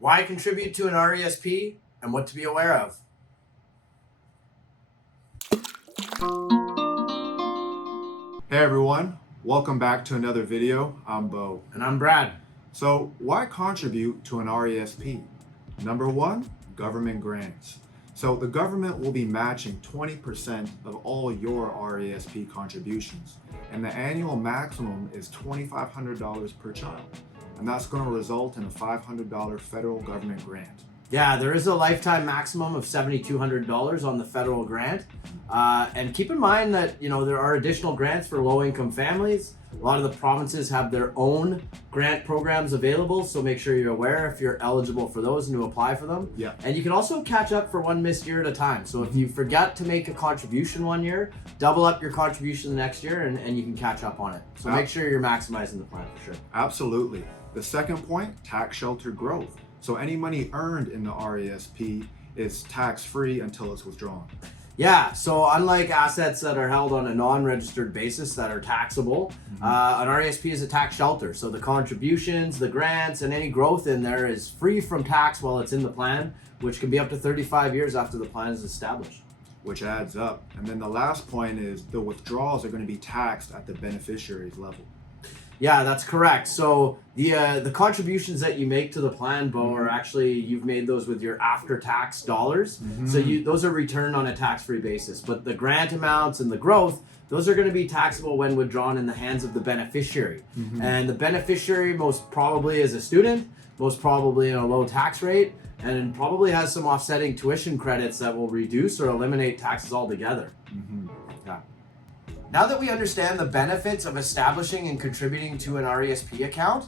Why contribute to an RESP and what to be aware of. Hey everyone, welcome back to another video. I'm Bo. And I'm Brad. So why contribute to an RESP? Number one, government grants. So the government will be matching 20% of all your RESP contributions, and the annual maximum is $2,500 per child. And that's going to result in a $500 federal government grant. Yeah, there is a lifetime maximum of $7,200 on the federal grant. And keep in mind that, there are additional grants for low-income families. A lot of the provinces have their own grant programs available, so make sure you're aware if you're eligible for those and to apply for them. Yeah. And you can also catch up for one missed year at a time. So if you forget to make a contribution one year, double up your contribution the next year and you can catch up on it. So make sure you're maximizing the plan for sure. Absolutely. The second point, tax sheltered growth. So any money earned in the RESP is tax-free until it's withdrawn. Yeah, so unlike assets that are held on a non-registered basis that are taxable, an RESP is a tax shelter. So the contributions, the grants, and any growth in there is free from tax while it's in the plan, which can be up to 35 years after the plan is established. Which adds up. And then the last point is the withdrawals are going to be taxed at the beneficiary's level. Yeah, that's correct. So the contributions that you make to the plan, Bo, are actually, you've made those with your after-tax dollars. So those are returned on a tax-free basis. But the grant amounts and the growth, those are going to be taxable when withdrawn in the hands of the beneficiary. And the beneficiary most probably is a student, most probably in a low tax rate, and probably has some offsetting tuition credits that will reduce or eliminate taxes altogether. Yeah. Now that we understand the benefits of establishing and contributing to an RESP account,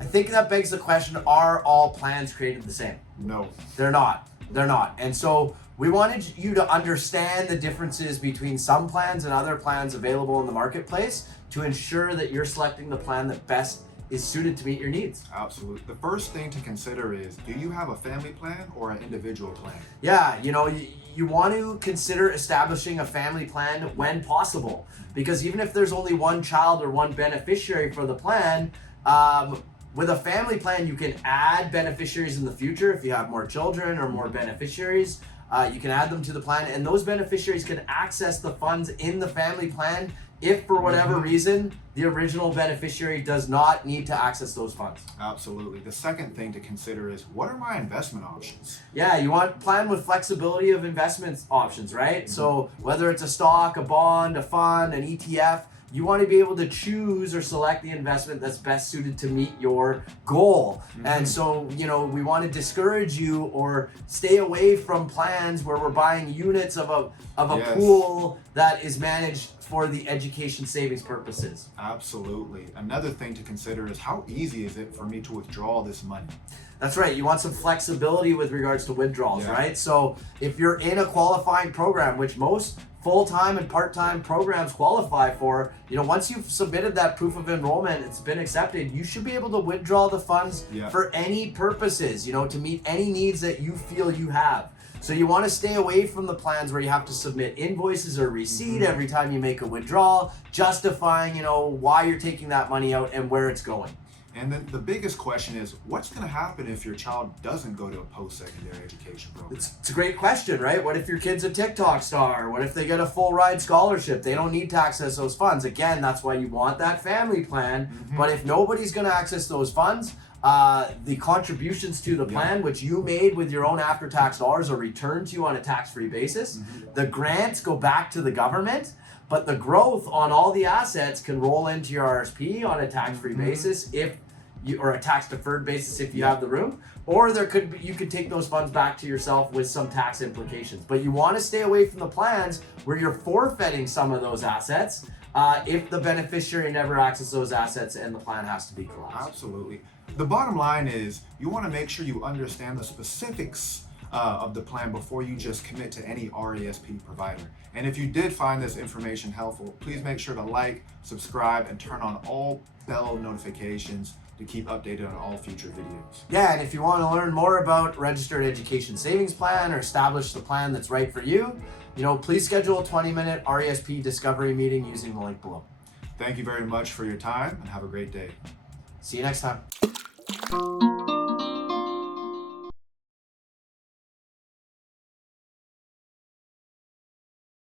I think that begs the question, are all plans created the same? No. They're not. They're not. And so we wanted you to understand the differences between some plans and other plans available in the marketplace to ensure that you're selecting the plan that best is suited to meet your needs. Absolutely. The first thing to consider is, do you have a family plan or an individual plan? Yeah, you want to consider establishing a family plan when possible, because even if there's only one child or one beneficiary for the plan, with a family plan, you can add beneficiaries in the future. If you have more children or more beneficiaries, you can add them to the plan, and those beneficiaries can access the funds in the family plan if for whatever reason the original beneficiary does not need to access those funds. Absolutely. The second thing to consider is, what are my investment options? Yeah, you want a plan with flexibility of investment options, right? So whether it's a stock, a bond, a fund, an ETF, you want to be able to choose or select the investment that's best suited to meet your goal. And so, we want to discourage you or stay away from plans where we're buying units of a pool that is managed for the education savings purposes. Absolutely. Another thing to consider is, how easy is it for me to withdraw this money? That's right. You want some flexibility with regards to withdrawals, right? So if you're in a qualifying program, which most full-time and part-time programs qualify for, once you've submitted that proof of enrollment, it's been accepted, you should be able to withdraw the funds for any purposes, to meet any needs that you feel you have. So you want to stay away from the plans where you have to submit invoices or receipt every time you make a withdrawal, justifying, why you're taking that money out and where it's going. And then the biggest question is, what's going to happen if your child doesn't go to a post-secondary education program? It's a great question, right? What if your kid's a TikTok star? What if they get a full ride scholarship? They don't need to access those funds. Again, that's why you want that family plan. But if nobody's going to access those funds, the contributions to the plan, which you made with your own after-tax dollars, are returned to you on a tax-free basis. The grants go back to the government, but the growth on all the assets can roll into your RSP on a tax-free basis or a tax-deferred basis if you have the room, or you could take those funds back to yourself with some tax implications. But you want to stay away from the plans where you're forfeiting some of those assets if the beneficiary never accesses those assets and the plan has to be collapsed. Absolutely. The bottom line is, you want to make sure you understand the specifics of the plan before you just commit to any RESP provider. And if you did find this information helpful, please make sure to like, subscribe, and turn on all bell notifications to keep updated on all future videos. Yeah, and if you want to learn more about Registered Education Savings Plan or establish the plan that's right for you, please schedule a 20-minute RESP discovery meeting using the link below. Thank you very much for your time, and have a great day. See you next time.